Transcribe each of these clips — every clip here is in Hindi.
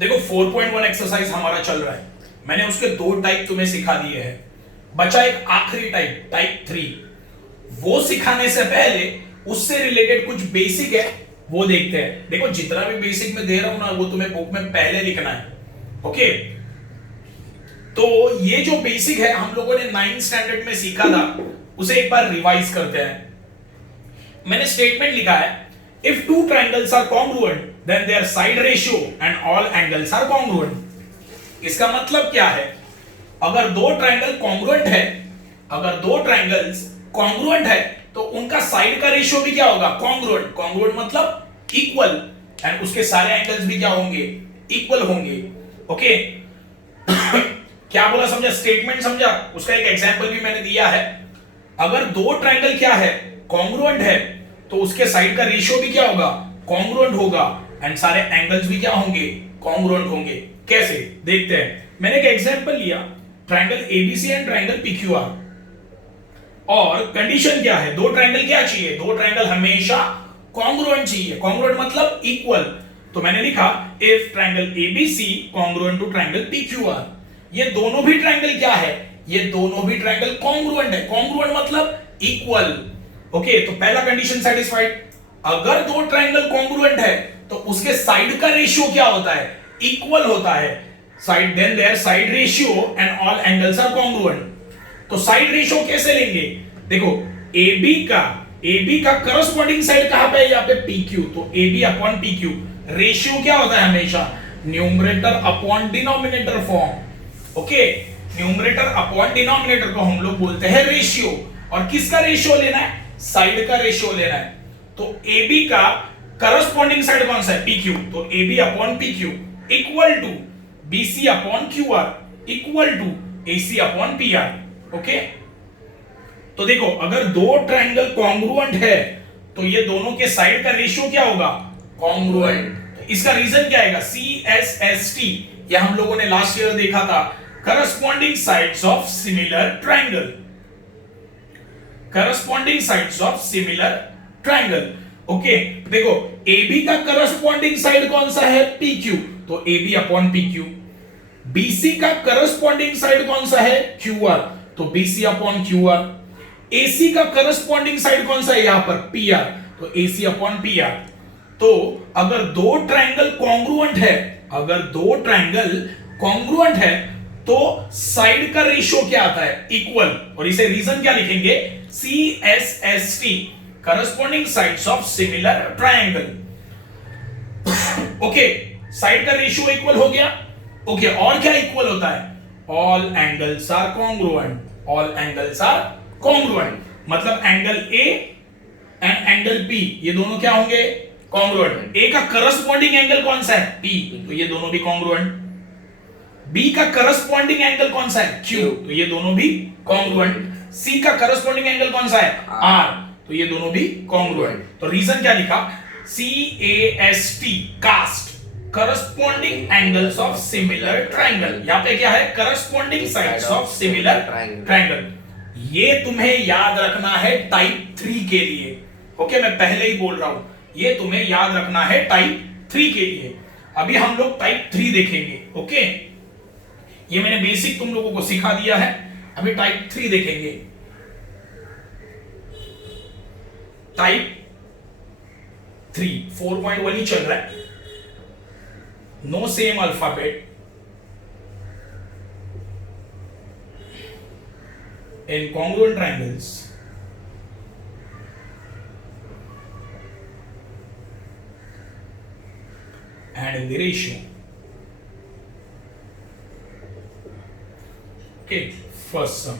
देखो 4.1 एक्सरसाइज हमारा चल रहा है, मैंने उसके दो टाइप तुम्हें सिखा दिए हैं, बचा एक आखिरी टाइप, टाइप 3। वो सिखाने से पहले उससे रिलेटेड कुछ बेसिक है वो देखते हैं। देखो जितना भी बेसिक मैं दे रहा हूं ना वो तुम्हें बुक में पहले लिखना है, ओके। तो ये जो बेसिक है हम लोगों ने 9th स्टैंडर्ड में सीखा था, उसे एक बार रिवाइज करते हैं। मैंने स्टेटमेंट लिखा है, if two triangles are congruent then their side ratio and all angles are congruent. इसका मतलब क्या है, अगर दो ट्रायंगल कॉन्ग्रुएंट है, अगर दो ट्रायंगल्स कॉन्ग्रुएंट है तो उनका साइड का रेशियो भी क्या होगा, कॉन्ग्रुएंट। कॉन्ग्रुएंट मतलब इक्वल, एंड उसके सारे एंगल्स भी क्या होंगे, इक्वल होंगे, ओके। क्या बोला, समझा, स्टेटमेंट समझा। उसका एक एग्जांपल भी मैंने दिया है, अगर दो ट्रायंगल क्या है, कॉन्ग्रुएंट है, तो उसके साइड का रेशियो भी क्या होगा, कॉन्ग्रुएंट होगा, एंड सारे एंगल्स भी क्या होंगे, कॉन्ग्रुएंट होंगे। कैसे, देखते हैं। मैंने एक एग्जांपल लिया, triangle ABC and triangle PQR, और कंडीशन क्या है, दो ट्रायंगल क्या चाहिए, दो ट्रायंगल हमेशा कॉन्ग्रुएंट चाहिए। कॉन्ग्रुएंट मतलब इक्वल। तो मैंने लिखा if triangle ABC congruent to triangle PQR, ये दोनों भी ट्रायंगल क्या है, ये दोनों भी ट्रायंगल कॉन्ग्रुएंट है। कॉन्ग्रुएंट मतलब इक्वल, ओके। तो पहला कंडीशन सेटिस्फाइड। अगर दो ट्रायंगल कॉन्ग्रुएंट है तो उसके साइड का रेशियो क्या होता है, इक्वल होता है। Side, then their side ratio and all angles are congruent. तो साइड रेशियो कैसे लेंगे, देखो AB का करस्पॉन्डिंग साइड कहां पे है, यहां पे PQ, तो AB अपॉन PQ। रेशियो क्या होता है हमेशा, numerator upon denominator form, okay. Numerator upon denominator को हम लोग बोलते हैं रेशियो। और किसका रेशियो लेना है, साइड का रेशियो लेना है। तो AB का करस्पॉन्डिंग साइड कौन सा है, PQ, तो AB upon PQ equal to BC upon QR equal to AC upon PR, okay. तो देखो अगर दो ट्रायंगल कॉन्ग्रुएंट है तो ये दोनों के साइड का रेशियो क्या होगा, कॉन्ग्रुएंट। तो इसका रीजन क्या आएगा, CSST, ये हम लोगों ने लास्ट ईयर देखा था, corresponding sides of similar triangle, corresponding sides of similar triangle, okay. देखो AB का करस्पॉन्डिंग साइड कौन सा है, PQ, तो AB अपॉन PQ। BC का करस्पॉन्डिंग साइड कौन सा है, QR, तो BC अपॉन QR। AC का करस्पॉन्डिंग साइड कौन सा है यहां पर, PR, तो AC अपॉन PR। तो अगर दो ट्रायंगल कॉन्ग्रुएंट है, अगर दो ट्रायंगल कॉन्ग्रुएंट है तो साइड का रेशियो क्या आता है, इक्वल। और इसे रीजन क्या लिखेंगे, CSST, corresponding sides of similar triangle, okay. Side का रेशियो इक्वल हो गया, ओके। और क्या इक्वल होता है, all angles are congruent, all angles are congruent, मतलब angle A and angle B ये दोनों क्या होंगे, कॉन्ग्रुएंट। A का करस्पॉन्डिंग एंगल कौन सा है, P, तो ये दोनों भी कॉन्ग्रुएंट। B का करस्पॉन्डिंग एंगल कौन सा है, Q, तो ये दोनों भी कॉन्ग्रुएंट। C का करस्पॉन्डिंग एंगल कौन सा है, R, तो ये दोनों भी कॉन्ग्रुएंट। तो रीजन क्या लिखा, CAST, CAST, corresponding angles of similar triangle. यहां पे क्या है, corresponding sides of similar triangle. ये तुम्हें याद रखना है टाइप 3 के लिए, ओके। मैं पहले ही बोल रहा हूं, ये तुम्हें याद रखना है टाइप 3 के लिए। अभी हम लोग टाइप 3 देखेंगे, ओके। ये मैंने बेसिक तुम लोगों को सिखा दिया है, अभी टाइप 3 देखेंगे। टाइप 3 4.1 ही चल रहा है, no same alphabet in congruent triangles and in the ratio, okay. First sum,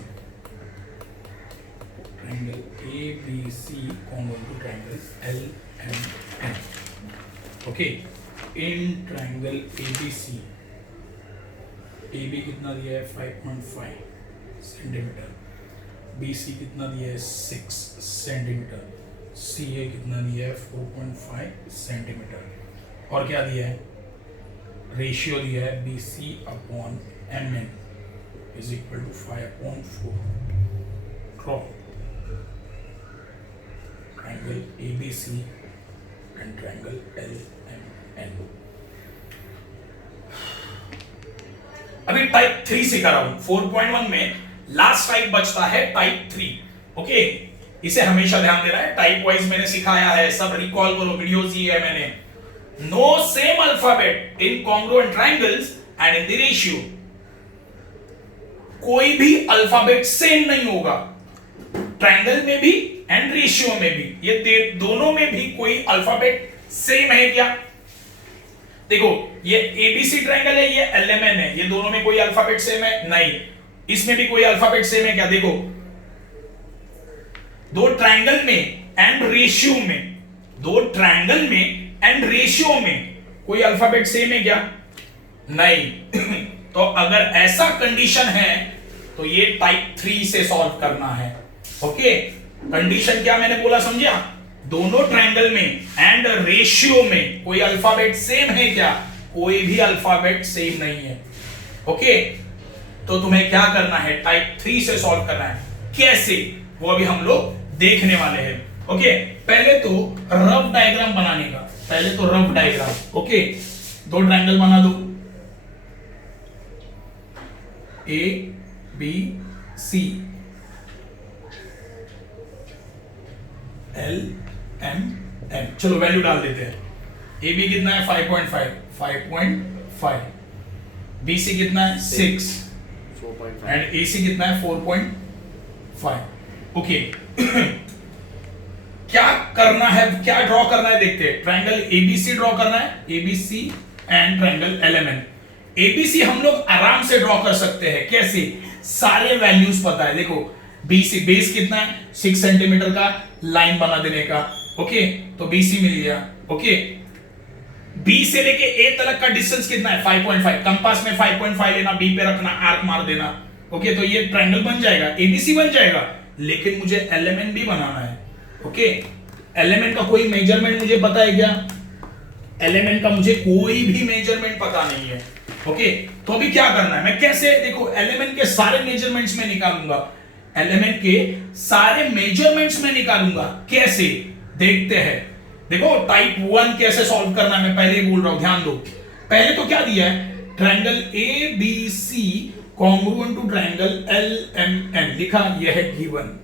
triangle ABC congruent to triangle LMN, okay. In triangle ABC, AB कितना दिया है 5.5 सेंटीमीटर, BC कितना दिया है 6 सेंटीमीटर, CA कितना दिया है 4.5 सेंटीमीटर, और क्या दिया है, रेशियो दिया है BC upon MN is equal to 5/4। Draw triangle ABC and triangle LMN। अभी टाइप 3 सिखा रहा हूं। 4.1 में लास्ट टाइप बचता है टाइप 3। ओके, इसे हमेशा ध्यान देना है। टाइप वाइज मैंने सिखाया है, सब रिकॉल करो, वीडियोस ही है मैंने। No same alphabet in congruent triangles and in the ratio. कोई भी अल्फाबेट सेम नहीं होगा, ट्रायंगल में भी एंड रेशियो में भी। ये दोनों में भी कोई अल्फाबेट सेम है क्या? देखो, ये एबीसी ट्रायंगल है, ये एलएमएन है, ये दोनों में कोई अल्फाबेट सेम है? नहीं। इसमें भी कोई अल्फाबेट सेम है क्या? देखो, दो ट्रायंगल में एंड रेशियो में, दो ट्रायंगल में एंड रेशियो में कोई अल्फाबेट सेम है क्या? नहीं। तो अगर ऐसा कंडीशन है तो ये टाइप 3 से सॉल्व करना है। ओके, कंडीशन क्या मैंने बोला, समझा? दोनों ट्रायंगल में एंड रेशियो में कोई अल्फाबेट सेम है क्या? कोई भी अल्फाबेट सेम नहीं है। ओके, तो तुम्हें क्या करना है? टाइप 3 से सॉल्व करना है। कैसे, वो अभी हम लोग देखने वाले हैं। ओके, पहले तो रफ डायग्राम बनाने का, पहले तो रफ डायग्राम। ओके, दो ट्रायंगल बना दो, A B C, L M N. चलो वैल्यू डाल देते हैं। ए बी कितना है? 5.5 बी सी कितना है? 6 एंड ए सी कितना है? 4.5। ओके, क्या करना है, क्या ड्रॉ करना है देखते हैं। ट्रायंगल एबीसी ड्रॉ करना है, ABC and triangle LMN. ABC हम लोग आराम से ड्रॉ कर सकते हैं। कैसे? सारे वैल्यूज पता है। देखो, बीसी बेस कितना है? 6 सेंटीमीटर का लाइन बना देने का। ओके, तो बीसी मिल गया। ओके, बी से लेके ए तक का डिस्टेंस कितना है? 5.5। कंपास में 5.5 लेना, बी पे रखना, आर्क मार देना। ओके, तो ये ट्रायंगल बन जाएगा, एबीसी बन जाएगा। लेकिन मुझे एलएमएन भी बनाना है। ओके, एलएमएन का कोई मेजरमेंट मुझे पता है क्या? एलएमएन का मुझे कोई भी मेजरमेंट पता नहीं है। ओके, तो अभी क्या करना है, मैं कैसे, देखो, एलएमएन के सारे मेजरमेंट्स में निकालूंगा, एलएमएन के सारे मेजरमेंट्स में निकालूंगा। कैसे, देखते हैं। देखो, टाइप 1 कैसे सॉल्व करना है मैं पहले ही बोल रहा हूं, ध्यान दो। पहले तो क्या दिया है? Triangle A B C congruent to triangle L M N लिखा, यह है गिवन,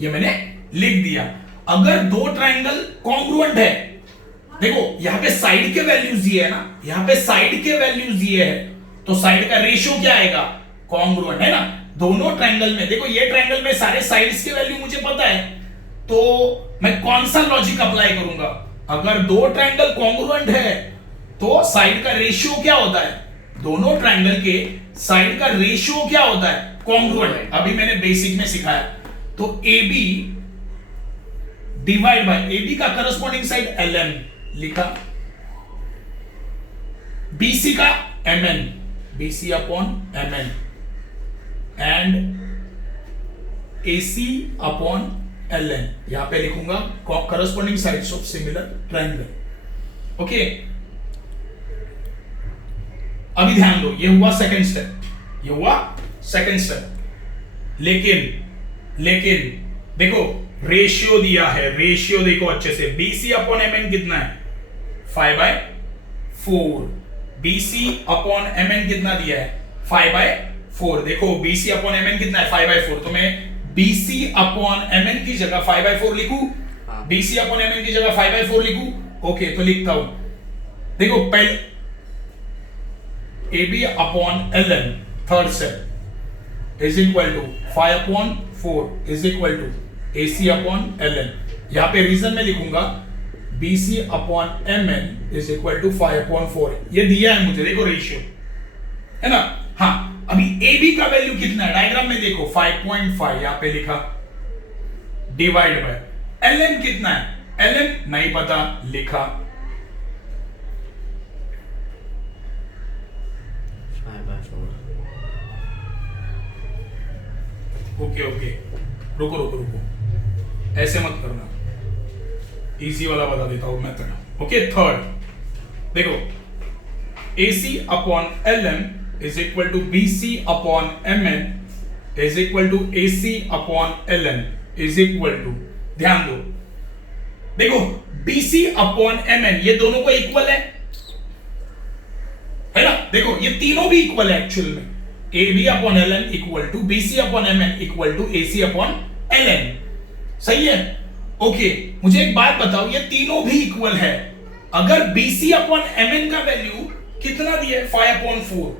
ये मैंने लिख दिया। अगर दो ट्रायंगल कॉन्ग्रुएंट है, देखो यहां पे साइड के वैल्यूज दिए है ना, यहां पे साइड के वैल्यूज दिए है, तो साइड का रेशियो क्या आएगा? कॉन्ग्रुएंट है ना। दोनों ट्रायंगल में, देखो ये ट्रायंगल में सारे साइड्स के वैल्यू मुझे पता है, तो मैं कौन सा लॉजिक अप्लाई करूंगा? अगर दो ट्रायंगल कॉन्ग्रुएंट है तो साइड का रेशियो क्या होता है? दोनों ट्रायंगल के साइड का रेशियो क्या होता है? कॉन्ग्रुएंट। अभी मैंने बेसिक में सिखाया। तो AB डिवाइड बाय, AB का करस्पॉन्डिंग साइड LM लिखा, BC का MN, BC upon MN and AC upon LN, यहां पे लिखूंगा corresponding sides of similar triangle. Okay, अभी ध्यान दो, ये हुआ सेकंड स्टेप, ये हुआ सेकंड स्टेप। लेकिन देखो रेशियो दिया है, रेशियो देखो अच्छे से। BC अपॉन MN कितना है? 5/4। BC अपॉन MN कितना दिया है? 5/4। देखो BC अपॉन MN कितना है? 5/4। तो मैं BC अपॉन MN की जगह 5/4 लिखूं, BC अपॉन MN की जगह 5/4 लिखूं। ओके, तो लिखता हूं। देखो पहले AB upon LN third step is equal to 5/4 is equal to AC upon LN। यहां पे रीजन में लिखूंगा BC upon MN is equal to 5/4। ये दिया है मुझे, देखो रेशियो है ना। हाँ, अभी AB का वैल्यू कितना है? डायग्राम में देखो 5.5 यहां पे लिखा, डिवाइड बाय LN कितना है? LN नहीं पता, लिखा। ओके, रुको, ऐसे मत करना, इजी वाला बता देता हूं मेथड। ओके, थर्ड देखो, AC upon LM is equal to BC upon MN is equal to AC upon LN is equal to, ध्यान दो, देखो BC अपॉन MN ये दोनों को इक्वल है ना। देखो ये तीनों भी इक्वल है एक्चुअल में, A B upon L N equal to B C upon M N equal to A C upon L N, सही है। ओके, मुझे एक बात बताओ, ये तीनों भी इक्वल है, अगर B C upon M N का वैल्यू कितना दिया है 5/4,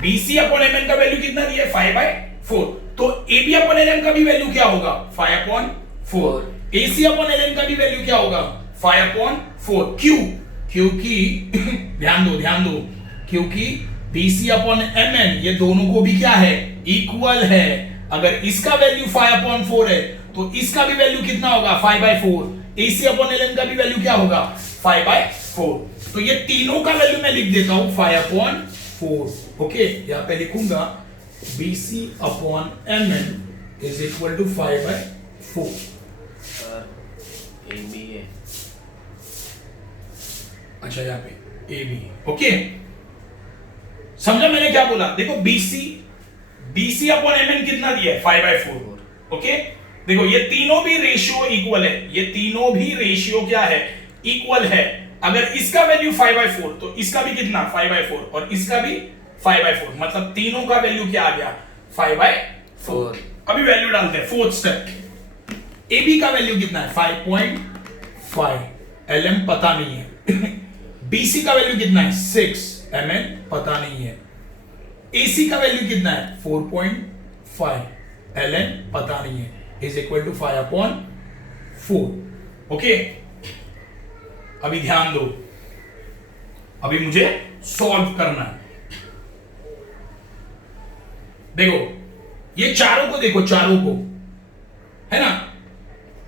B C upon M N का वैल्यू कितना दिया है 5/4, तो A B upon L N का भी वैल्यू क्या होगा 5/4, A C upon L N का भी वैल्यू क्या होगा 5/4। क्यों? क्योंकि ध्यान दो, क्योंकि B C upon M N ये दोनों को भी क्या है इक्वल है, अगर इसका वैल्यू 5/4 है तो इसका भी वैल्यू कितना होगा 5/4, A C upon L N का भी वैल्यू क्या होगा 5/4, तो ये तीनों का वैल्यू मैं लिख देता हूं 5/4। ओके, यहां पे लिखूंगा B C upon M N is equal to 5/4। A B है, अच्छा यहाँ पे ए बी, ओके समझा मैंने क्या बोला? देखो बीसी अपॉन एम एन कितना दिया है 5/4। ओके, देखो ये तीनों भी रेशियो इक्वल है, ये तीनों भी रेशियो क्या है इक्वल है, अगर इसका वैल्यू 5/4 तो इसका भी कितना 5/4 और इसका भी 5/4, मतलब तीनों का वैल्यू क्या आ गया 5/4। अभी वैल्यू डालते हैं, फोर्थ स्टेप, ए बी का वैल्यू कितना है 5.5, एल एम पता नहीं है बीसी का वैल्यू कितना है 6, एम एन पता नहीं है, एसी का वैल्यू कितना है 4.5, एल एन पता नहीं है, इज इक्वल टू 5/4। ओके, अभी ध्यान दो, अभी मुझे सॉल्व करना है। देखो ये चारों को देखो, चारों को है ना,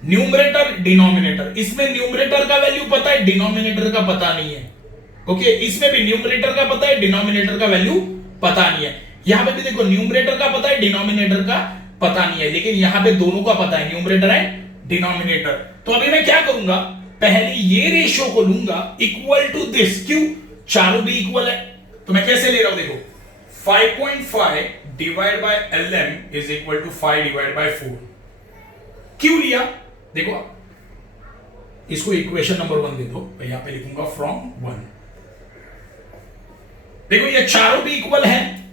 न्यूमरेटर डिनोमिनेटर, इसमें न्यूमरेटर का वैल्यू पता है, डिनोमिनेटर का पता नहीं है। ओके, इसमें भी न्यूमरेटर का पता है, डिनोमिनेटर का वैल्यू पता नहीं है, यहां पे भी देखो न्यूमरेटर का पता है, डिनोमिनेटर का पता नहीं है, लेकिन यहां पे दोनों का पता है, न्यूमरेटर एंड डिनोमिनेटर। तो अभी मैं क्या करूंगा, पहले ये रेशियो को लूंगा इक्वल टू दिस, क्यों चारों भी इक्वल है, तो मैं कैसे ले रहा हूं देखो 5.5 divide by L M is equal to 5 divide by 4। क्यों लिया देखो, इसको इक्वेशन नंबर 1 दे दो, मैं यहां पे लिखूंगा फ्रॉम 1। देखो ये चारों भी इक्वल है,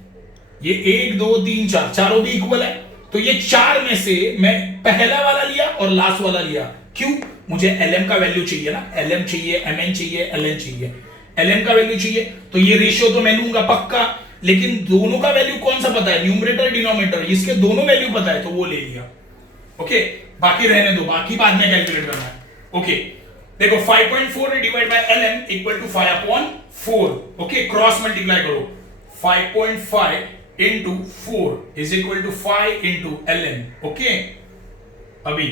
ये 1 2 3 4 चारों भी इक्वल है, तो ये चार में से मैं पहला वाला लिया और लास्ट वाला लिया, क्यों मुझे एलएम का वैल्यू चाहिए ना, एलएम चाहिए, एमएन चाहिए, एलएन चाहिए, एलएम का वैल्यू चाहिए, तो ये रेशियो तो मैं लूंगा पक्का, लेकिन दोनों का वैल्यू कौन सा पता है, न्यूमरेटर डिनोमिनेटर, इसके दोनों वैल्यू पता है तो वो ले लिया। ओके, बाकी रहने दो, बाकी बाद में कैलकुलेट करना है। ओके, देखो 5.4 divide by lm equal to 5/4। Okay, cross multiply करो, 5.5 into 4 is equal to 5 into lm। Okay, अभी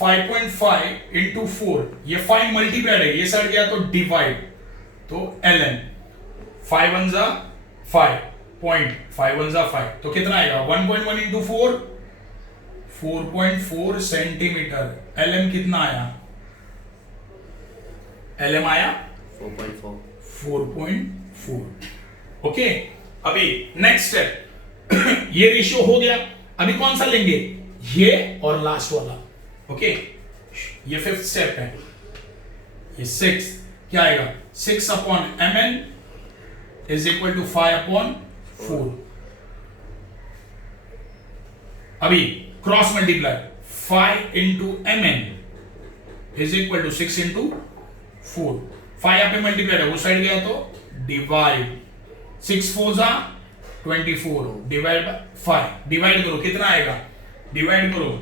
5.5 इंटू 4, ये 5 मल्टीप्लाइड है, ये साइड गया तो डिवाइड, तो ln 5 1 जा 5 पॉइंट 5 1 जा 5, तो कितना आएगा 1.1 इंटू 4 4.4 सेंटीमीटर। lm कितना आया, lm आया 4.4। ओके, अभी नेक्स्ट स्टेप ये रेशियो हो गया, अभी कौन सा लेंगे, ये और लास्ट वाला। ओके, ये फिफ्थ स्टेप है, ये 6 क्या आएगा 6 upon mn is equal to 5/4। अभी cross multiply, 5 into mn is equal to 6 into 4, 5 यहां पे मल्टीप्लाई है, वो साइड गया तो डिवाइड, 6 4 जा 24 डिवाइड बाय 5, डिवाइड करो कितना आएगा, डिवाइड करो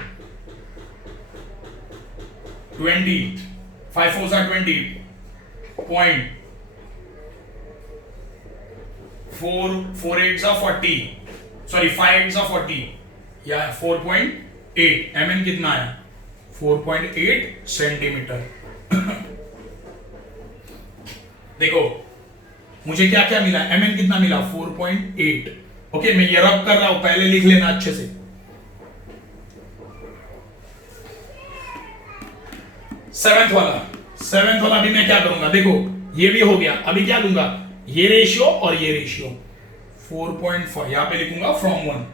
20, 5 4 जा 20 पॉइंट 4 8 जा 40, सॉरी 5 8 जा 40, या 4.8, mn कितना आया 4.8 सेंटीमीटर। देखो मुझे क्या क्या मिला, mn कितना मिला 4.8। ओके, मैं ये रब कर रहा हूं, पहले लिख लेना अच्छे से। सेवेंथ वाला भी मैं क्या करूंगा, देखो ये भी हो गया, अभी क्या लूंगा, ये रेशियो और ये रेशियो 4.5 यहां पे लिखूंगा from 1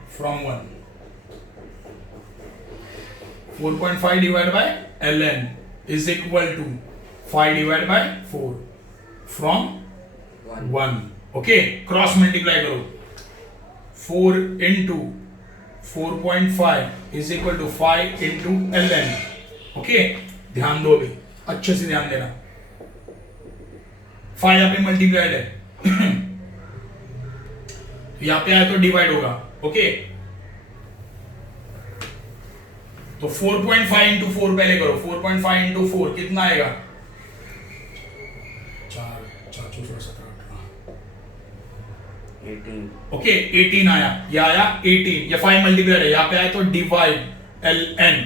4.5 divide by ln is equal to 5 divide by 4 from 1। Okay, cross multiply करो, 4 into 4.5 is equal to 5 into ln। Okay, ध्यान दो, अभी अच्छे से ध्यान देना, 5 यहां पे मल्टीप्लाइड है यहां पे आया तो डिवाइड होगा। ओके, तो 4.5 इंटू 4 पहले करो, 4.5 इंटू 4 कितना आएगा, 18। ओके, 18 आया, ये आया 18, ये 5 मल्टीप्लाइड है, यहां पे आया तो डिवाइड, ln,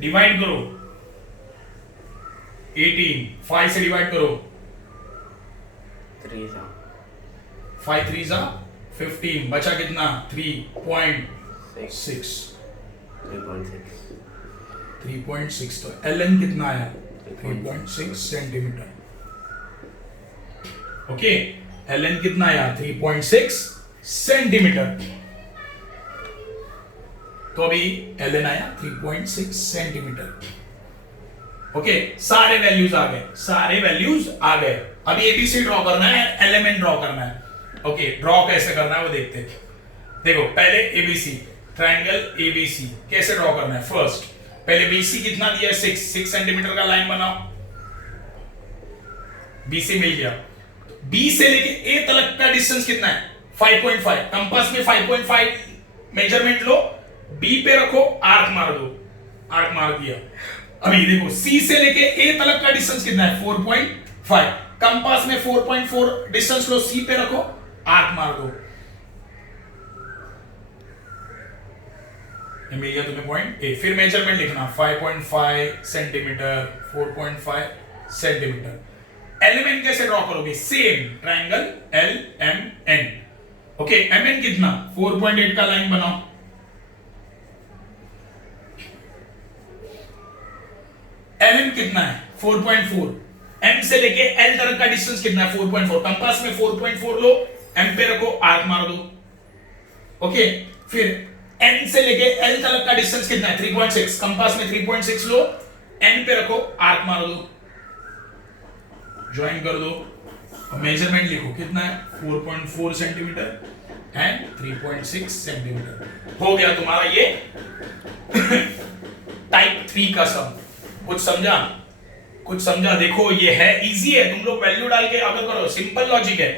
डिवाइड करो 18, 5 से डिवाइड करो, 3 सा 5 3 सा 15, बचा कितना 3.6, 3.6, तो ln कितना आया 3.6 सेंटीमीटर। ओके, ln कितना आया 3.6 सेंटीमीटर, तो अभी ln आया 3.6 सेंटीमीटर। ओके, सारे वैल्यूज आ गए, सारे वैल्यूज आ गए। अब एबीसी ड्रॉ करना है, एलिमेंट ड्रॉ करना है। ओके, ड्रॉ कैसे करना है वो देखते हैं। देखो, पहले एबीसी, ट्रायंगल एबीसी कैसे ड्रॉ करना है। फर्स्ट, पहले बीसी कितना दिया है, 6 सेंटीमीटर का लाइन बनाओ, बीसी मिल गया। बी से लेके ए तक का डिस्टेंस कितना है, 5.5, कंपास में 5.5 मेजरमेंट लो, बी पे रखो, आर्क मार दो, आर्क मार दिया। अभी देखो, सी से लेके ए तक का डिस्टेंस कितना है, 4.5, कंपास में 4.4 डिस्टेंस लो, सी पे रखो, आर्क मार दो, मिल गया तुम्हें पॉइंट ए। फिर मेजरमेंट लिखना, 5.5 सेंटीमीटर, 4.5 सेंटीमीटर। एलिमेंट कैसे ड्रॉ करोगे, same triangle L M N. Okay, M N कितना, 4.8 का लाइन बनाओ, एल एम कितना है 4.4, एम से लेके एल तक का डिस्टेंस कितना है 4.4, कंपास में 4.4 लो, एम पे रखो, आर्क मार दो। ओके, फिर एन से लेके एल तक का डिस्टेंस कितना है 3.6, कंपास में 3.6 लो, एन पे रखो, आर्क मार दो, ज्वाइन कर दो, और मेजरमेंट लिखो कितना है 4.4 सेंटीमीटर एंड 3.6 सेंटीमीटर। हो गया तुम्हारा ये टाइप 3 का सम। कुछ समझा, कुछ समझा। देखो, ये है इजी है, तुम लोग वैल्यू डाल के अगर करो, सिंपल लॉजिक है।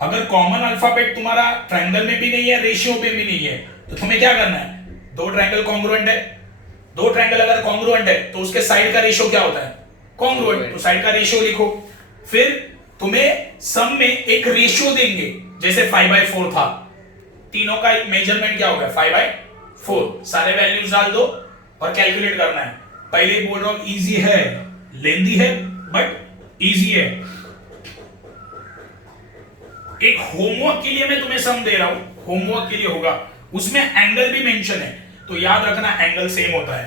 अगर कॉमन अल्फाबेट तुम्हारा ट्रायंगल में भी नहीं है, रेशियो में भी नहीं है, तो तुम्हें क्या करना है, दो ट्रायंगल कॉन्ग्रुएंट है, दो ट्रायंगल अगर कॉन्ग्रुएंट है तो उसके साइड का रेशियो क्या होता है, कॉन्ग्रुएंट, तो साइड का रेशियो लिखो। फिर तुम्हें सम में एक रेशियो देंगे, जैसे 5/4 था, तीनों का मेजरमेंट क्या होगा 5/4, सारे वैल्यूज डाल दो और कैलकुलेट करना है। पहले बोल रहा हूं इजी है, लेंदी है बट इजी है। एक होमवर्क के लिए मैं तुम्हें सम दे रहा हूं, होमवर्क के लिए होगा, उसमें एंगल भी मेंशन है, तो याद रखना एंगल सेम होता है,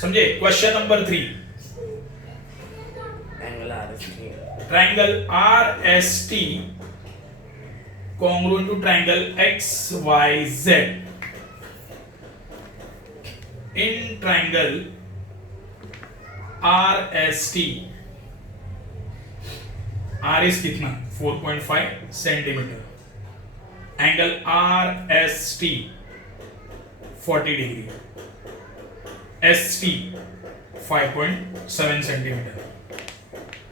समझे। Question number 3, triangle RST congruent to triangle XYZ। in triangle RST, R is कितना 4.5 सेंटीमीटर, angle RST 40 degree, ST 5.7 centimetre.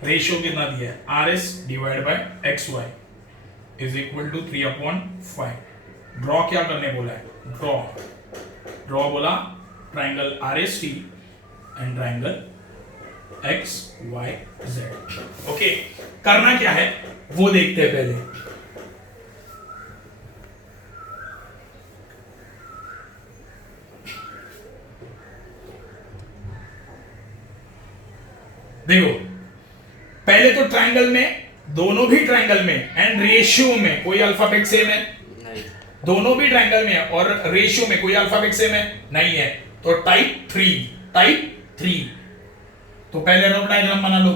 Ratio कितना दिया है, RS divide by XY is equal to 3/5। Draw क्या करने बोला है, ड्रॉ बोला triangle RST and triangle XYZ। Okay, करना क्या है वो देखते हैं पहले। देखो, पहले तो ट्रायंगल में, दोनों भी ट्रायंगल में एंड रेशियो में कोई अल्फाबेट सेम है नहीं, दोनों भी ट्रायंगल में और रेशियो में कोई अल्फाबेट सेम है नहीं है, तो टाइप 3। तो पहले रफ डायग्राम बना लो,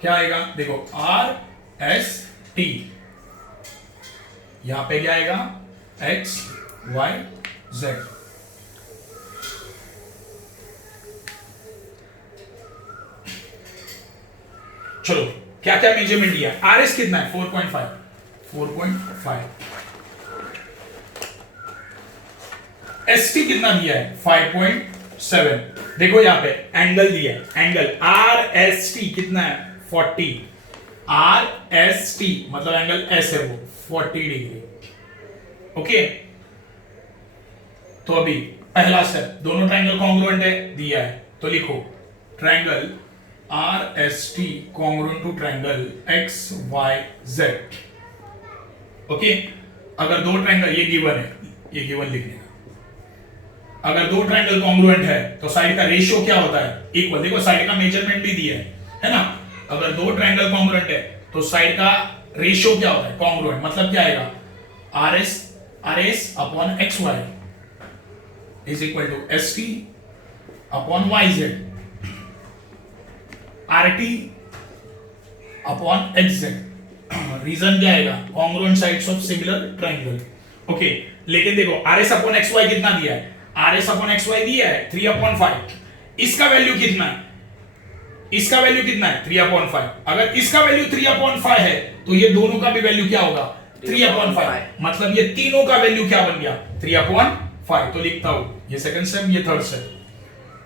क्या आएगा, देखो RST, यहां पे क्या आएगा XYZ। चलो क्या क्या मेजरमेंट दिया है? RS कितना है? 4.5 ST कितना दिया है? 5.7। देखो यहां पे एंगल दिया है, एंगल RST कितना है? 40। RST मतलब एंगल S है वो 40 डिग्री। ओके, तो अभी पहला स्टेप, दोनों ट्रायंगल कॉन्ग्रुएंट है, दिया है तो लिखो triangle RST congruent to triangle XYZ। Okay, अगर दो ट्रायंगल, ये गिवन है, ये गिवन लिखने का, अगर दो ट्रायंगल कॉन्ग्रुएंट है तो साइड का रेशियो क्या होता है? इक्वल। देखो साइड का मेजरमेंट भी दिया है ना? अगर दो ट्रायंगल कॉन्ग्रुएंट है तो साइड का रेशियो क्या होता है? कॉन्ग्रुएंट मतलब क्या आएगा? RS upon XY is equal to ST upon YZ, RT upon XZ। Reason क्या आएगा? Congruent sides of similar triangle. Okay, लेकिन देखो RS अपॉन XY कितना दिया है? RS अपॉन XY दिया है 3/5। इसका वैल्यू कितना है? इसका वैल्यू कितना है? 3/5। अगर इसका वैल्यू 3/5 है तो ये दोनों का भी वैल्यू क्या होगा? 3/5। मतलब ये तीनों का वैल्यू क्या बन गया? 3/5। तो लिखता हूं ये सेकंड स्टेप, ये third step.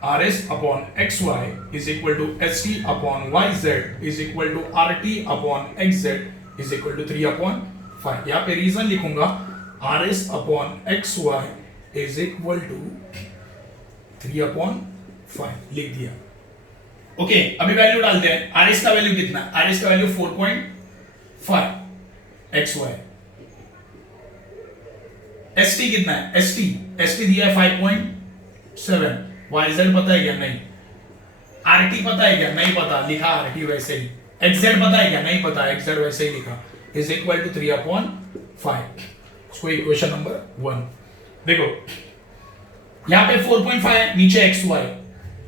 RS upon XY is equal to ST upon YZ is equal to RT upon XZ is equal to 3/5। यहां पे रीजन लिखूंगा, RS upon XY is equal to 3/5 लिख दिया। ओके, अभी वैल्यू डालते हैं। RS का वैल्यू कितना है? RS का वैल्यू 4.5 XY। ST कितना है? ST दिया है 5.7। YZ पता है क्या? नहीं। RT पता है क्या? नहीं पता, लिखा RT वैसे ही। XZ पता है क्या? नहीं पता, XZ वैसे ही लिखा। Is equal to 3/5। इसको इक्वेशन नंबर 1 देखो, यहां पे 4.5 है, नीचे XY।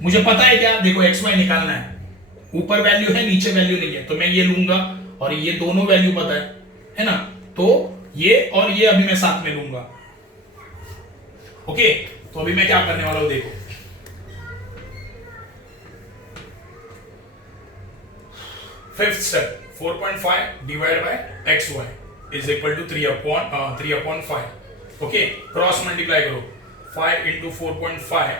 मुझे पता है क्या? देखो XY निकालना है, ऊपर वैल्यू है नीचे वैल्यू नहीं है, तो मैं ये लूंगा और ये दोनों वैल्यू पता है ना? तो ये और ये अभी मैं साथ में लूंगा। ओके, तो अभी मैं क्या करने वाला हूं देखो, fifth step, 4.5 divide by XY is equal to 3/5। Okay, cross multiply करो, 5 into 4.5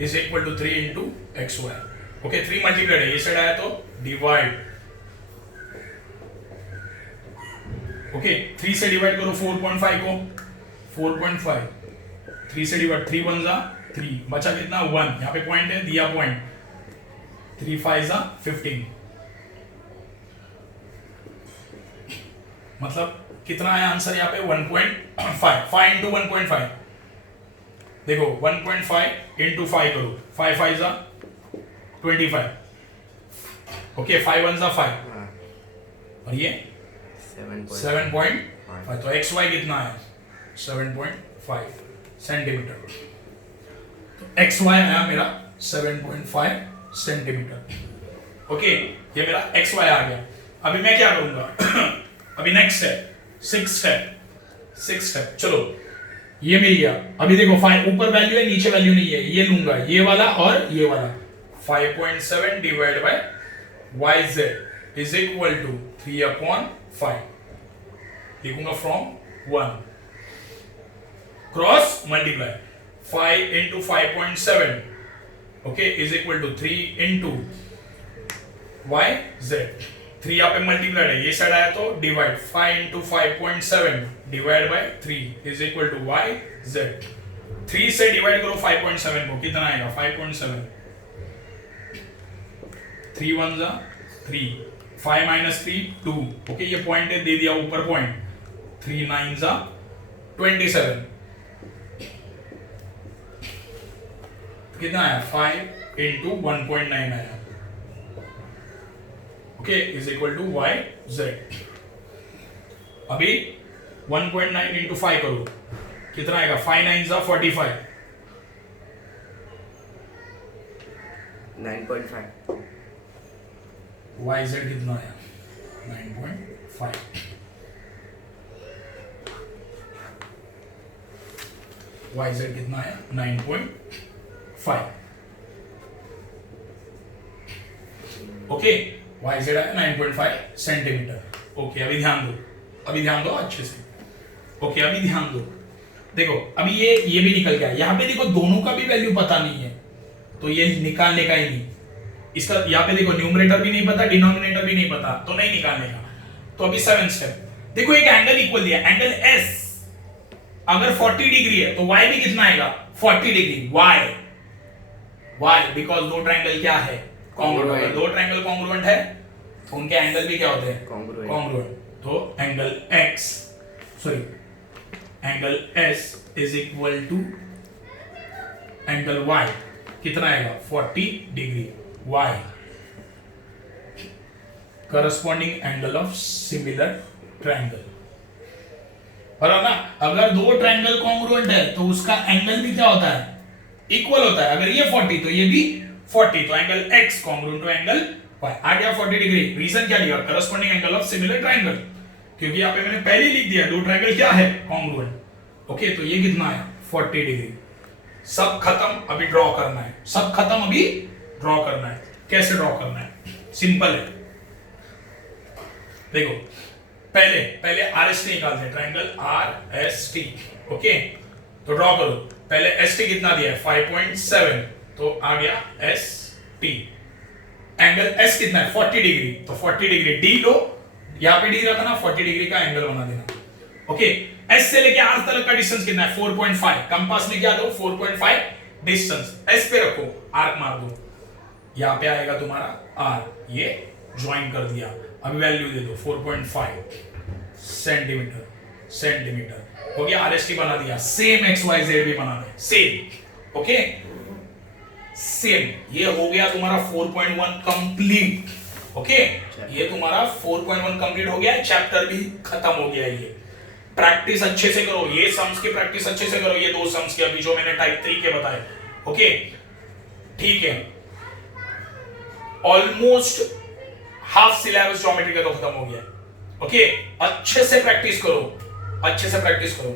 is equal to 3 into XY। Okay, 3 multiplied है, ये साइड आया तो डिवाइड। ओके, 3 से डिवाइड करो 4.5 को, 4.5 3 से डिवाइड, 3 1 जा 3, बचा कितना? 1। यहाँ पे पॉइंट है, दिया पॉइंट, 3 5 जा 15। मतलब कितना है आंसर यहाँ पे? 1.5। 5 इंटू 1.5 देखो, 1.5 इंटू 5 करो, 5 5 जा 25। ओके, 5 1 जा 5 और ये 7.5। तो XY कितना है? 7.5 सेंटीमीटर। तो XY आया मेरा 7.5 सेंटीमीटर। ओके, ये मेरा XY आ गया। अभी मैं क्या करूंगा? अभी नेक्स्ट है सिक्स स्टेप। चलो, ये मिल गया। अभी देखो 5 ऊपर वैल्यू है, नीचे वैल्यू नहीं है, ये लूंगा, ये वाला और ये वाला। 5.7 divide by YZ is equal to 3/5 लिखूंगा from 1। Cross multiply, 5 into 5.7 okay is equal to 3 into YZ। 3 यहाँ पे मल्टीप्लाइड है, ये साइड आया तो divide, 5 into 5.7 divide by 3 is equal to YZ। 3 से डिवाइड करो 5.7 को, कितना आएगा? 5.7। 3 1 जा 3, 5 माइनस 3 2। ओके, ये पॉइंट है, दे दिया ऊपर पॉइंट। 3 9 जा 27। कितना आया? 5 इंटू 1.9 आया। Okay, is equal to YZ। अभी 1.9 इंटू 5 करो, कितना आएगा? 5 9 जा 45। 9.5। YZ कितना आया? 9.5। YZ कितना आया? 9.5। ओके, YZ है 9.5 सेंटीमीटर। ओके, अभी ध्यान दो अच्छे से। ओके, अभी ध्यान दो। देखो अभी ये भी निकल गया। यहाँ पे देखो दोनों का भी वैल्यू पता नहीं है, तो ये निकालने का ही नहीं। इसका यहाँ पे देखो न्यूमरेटर भी नहीं पता, डिनोमिनेटर भी नहीं पता, तो नहीं निकालने का। तो अभी 7 स्टेप। देखो एक एंगल इक्वल दिया, एंगल एस अगर 40 डिग्री है तो y भी कितना आएगा 40 डिग्री। y बिकॉज दो ट्रायंगल क्या है कॉन्ग्रुएंट। अगर दो ट्रायंगल कॉन्ग्रुएंट है तो उनके एंगल भी क्या होते हैं कॉन्ग्रुएंट। तो angle x sorry angle s is equal to angle y कितना आएगा 40 degree. y corresponding angle of similar triangle. बराबर ना, अगर दो ट्रायंगल कॉन्ग्रुएंट है तो उसका एंगल भी क्या होता है इक्वल होता है। अगर ये 40 तो ये भी 40, तो angle x congruent to angle y आ गया 40 डिग्री। रीजन क्या लिया corresponding angle of similar triangle, क्योंकि यहाँ पे मैंने पहले लिख दिया दो ट्रायंगल क्या है कॉन्ग्रुएंट। ओके, तो ये कितना आया 40 डिग्री। सब खत्म, अभी ड्रॉ करना है। सब खत्म, अभी ड्रॉ करना है। कैसे ड्रॉ करना है, सिंपल है। देखो पहले RST निकालते हैं, ट्रायंगल RST। ओके, तो ड्रॉ करो। पहले ST कितना दिया है 5.7, तो आ गया ST। एंगल S कितना है 40 डिग्री, तो 40 डिग्री D लो, यहां पे D रखा ना 40 डिग्री का एंगल बना देना। ओके, S से लेके R तक का डिस्टेंस कितना है 4.5। कंपास में क्या दो 4.5 डिस्टेंस S पे रखो, आर्क मार दो, यहां पे आएगा तुम्हारा R। ये ज्वाइन कर दिया। अभी वैल्यू दे दो 4.5 सेंटीमीटर हो गया। RST बना दिया। सेम XYZ भी बनाना है, सेम। Okay, same. ये हो गया तुम्हारा 4.1 कंप्लीट। ओके, ये तुम्हारा 4.1 कंप्लीट हो गया। चैप्टर भी खत्म हो गया। ये प्रैक्टिस अच्छे से करो, ये सम्स की प्रैक्टिस अच्छे से करो, ये दो सम्स की अभी जो मैंने टाइप 3 के बताए। ओके, ठीक है। ऑलमोस्ट हाफ सिलेबस ज्योमेट्री का तो खत्म हो गया। ओके, अच्छे से प्रैक्टिस करो, अच्छे से प्रैक्टिस करो।